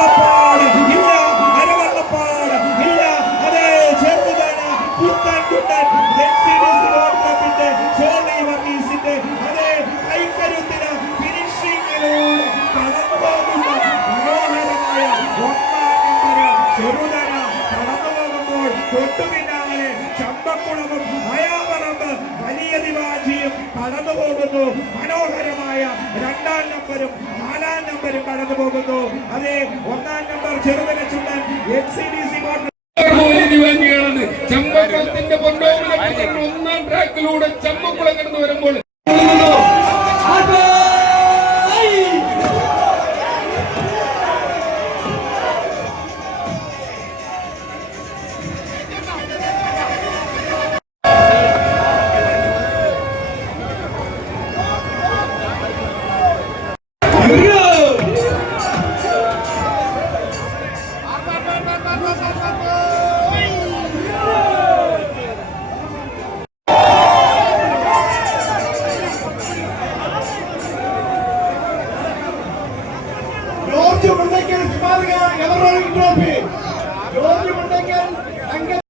വെള്ളപ്പാട് ഇല്ല, അരവെള്ളപ്പാട് ഇല്ല. അതേ ചെറുതന പുത്തൻ കുട്ടൻ ഷോളി വർഗീസിന്റെ അതേ കൈക്കരുത്തിന് ഫിനിഷിങ്ങിലൂടെ കടന്നു പോകുന്ന മനോഹരമായ ഒന്നാം നമ്പർ ചെറുതന കടന്നു പോകുമ്പോൾ തൊട്ടുപിന്നാലെ ചമ്പക്കുളവും അയാവറമ്പ് വലിയ ദിവാജിയും കടന്നു പോകുന്നു. മനോഹരമായ രണ്ടാം നമ്പരും നാലാം നമ്പരും കടന്നു പോകുന്നു. അതേ ഒന്നാം നമ്പർ ചെറുതന ചുണ്ടൻ NCDC ചമ്പക്കുളത്തിന്റെ ഒന്നാം ട്രാക്കിലൂടെ ചമ്പക്കുളം കടന്നു വരുമ്പോൾ ജോർജ് മുണ്ടയ്ക്കൽ സ്മാരക എവറോളിംഗ് ട്രോഫി ജോർജ് മുണ്ടയ്ക്കൽ